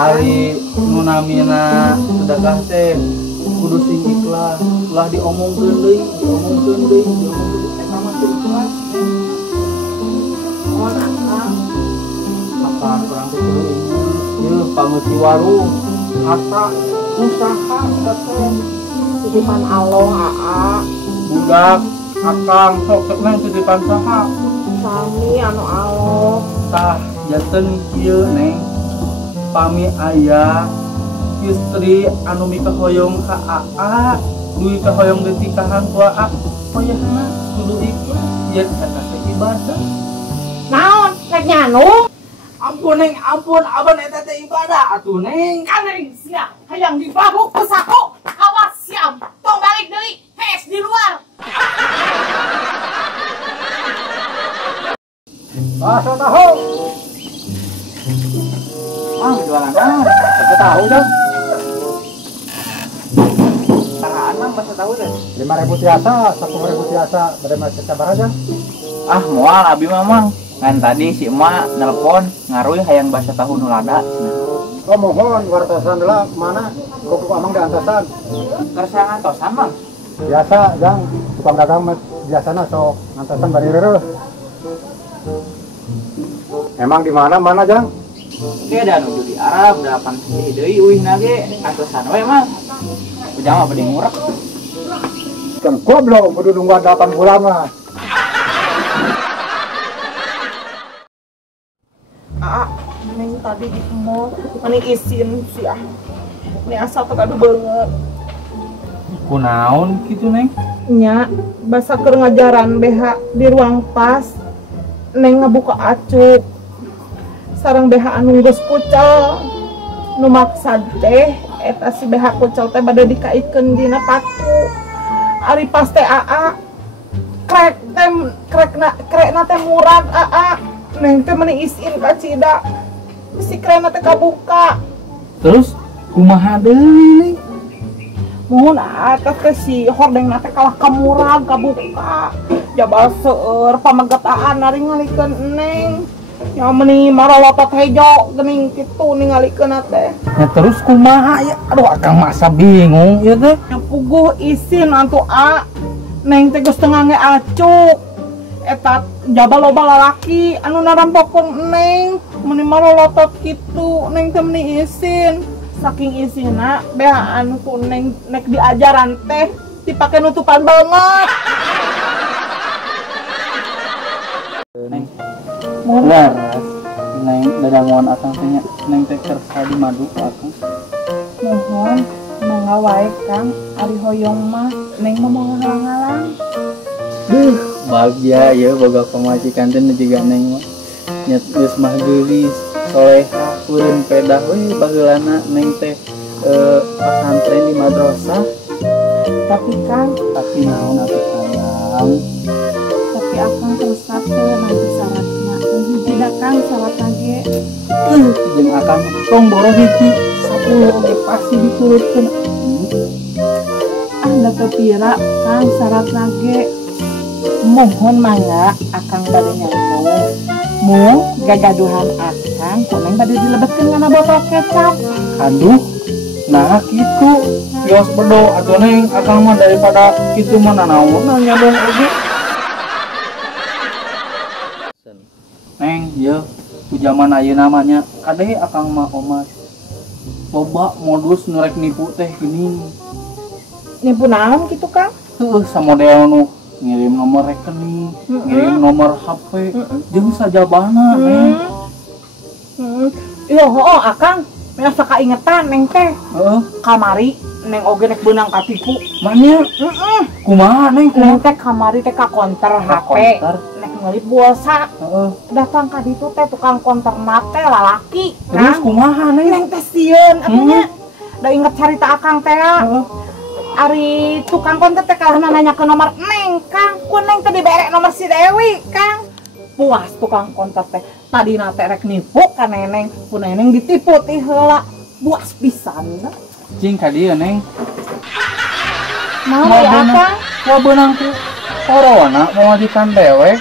Ari nunamina sedekah teh kudu sing ikhlas, ulah diomongkeun deui, eta mah teu ikhlas. Mohon akang. Apa kurang teh kudu inget, ieu pangeuti warung, harta, usaha teh Titipan Allah aa. budak akang sok nang titipan saha. Sami anu Allah. Tah janten kieu neng pami aya istri anu mika hoyong ka aa duit ka hoyong detikahan tua a poyahna kudu ikhlas yen eta teh ibadah. Naon rek nyanu? Ampun neng ampun abang eta teh ibadah atuh neng. Kaneng sia hayang dibabuk ku saku. Awas siam. Tong balik deui. Hes di luar. Bakso tahu. Jualan ah. Bakso tahu dong. Taraan mah bakso tahu deh. 5.000 tiasa, 10.000 tiasa, bagaimana sabar aja. Ah moal abi mamang ngan tadi si emak nelpon ngaruy hayang bahasa tahu nulada. Oh mohon wartosan lah mana kuku amang di antasan. Kersa ngantosan mang. Biasa jang tukang dagang biasana sok antasan bari reureuh. Emang di mana jang? Oke da nuju di Arab 8 deui uihna ge antosan we mang. Ujang mah bade ngurek. Kan goblok kudu nunggu 8 bulan mah. Neng tadi di mall, mana izin sih ah. Ini asal terkadu banget. Kunaon gitu neng? Nya, basa keur ngajaran BH di ruang pas. Neng ngebuka acuk. Sareng BH anu geus kucel. Nu maksa teh eta si BH kucel teh bade dikaitkeun dina paku. Ari pas teh aa. Krekna teh murad aa. Neng teh meuni izin ka Cida. Si krena teh kabuka. Terus kumaha deui? Mohon atas teh si hordengna teh kalah kamurag kabuka. Jabal seueur pamagetaan ari ngalikeun Neng. Ya meuni marolotot hejo geuning kitu ningalikeun teh. Ya terus kumaha ya? Aduh akang masa bingung ya teh. Puguh izin antu a. Neng teh geus teu ngange acuk. Eta jabal loba lalaki anu narampokeun Neng. Meuni marolotot kitu Neng teh meuni izin. Saking izina behaan ku Neng nek diajaran teh dipake nutupan banget. Neng laras Neng dadanguan akang teh nya Neng teh kersa di madu akang. Mohon mangga wae Kang ari hoyong mah Neng mah moal ngalang-ngalang. Bahagia ya boga pamajikan teh juga Neng mah. Nyet geus mah geulis soleha urun pedah we baheulana Neng teh pesantren di madrasah. Tapi Kang, Tapi naon atuh sayang? tapi akang resep teh nanti syaratna. Hiji da Kang syaratna ge. Jeung akang tong boro hiji 10 oge pasti diturutkeun. Da teu pira Kang syaratna ge. Mohon mangga akang bade nyambung. Mu gagaduhan akang koneng bade dilebetkeun kana botol kecap. Aduh, nah gitu. Kios bedo atuh Neng akang mah daripada kitu mah nanaon nyambung oge. Neng, ya, ku zaman ayeuna namanya kadeh akang mah omas. Loba modus nurek nipu teh geuning. Nipu naon kitu Kang? Heuh samodel nu ngirim nomor rekening, ngirim nomor HP, jeung sajabana Neng. Yo hooh akang, biasa kaingetan Neng teh. Heeh, Kamari Neng oge nek beunang katipu. manya kumaha Neng Neng kumaha? teh kamari teh ka konter HP. konter. Nek ngeulip pulsa. Heeh. Datang ka ditu teh tukang konter teh lalaki. Terus kumaha Neng? Neng teh sieun atunya. Da inget carita akang teh. Heeh. Ari tukang konter teh kalah nanya ke nomor Neng Kang. Ku Neng teh dibere nomor si Dewi Kang. Puas tukang konter teh. Tadina teh rek nipu ka Neneng. Ku Neneng ditipu ti heula. Buas pisan. Cing ka dieu Neng. Mau ya Kang? Mau benang ku corona mau majikan dewek.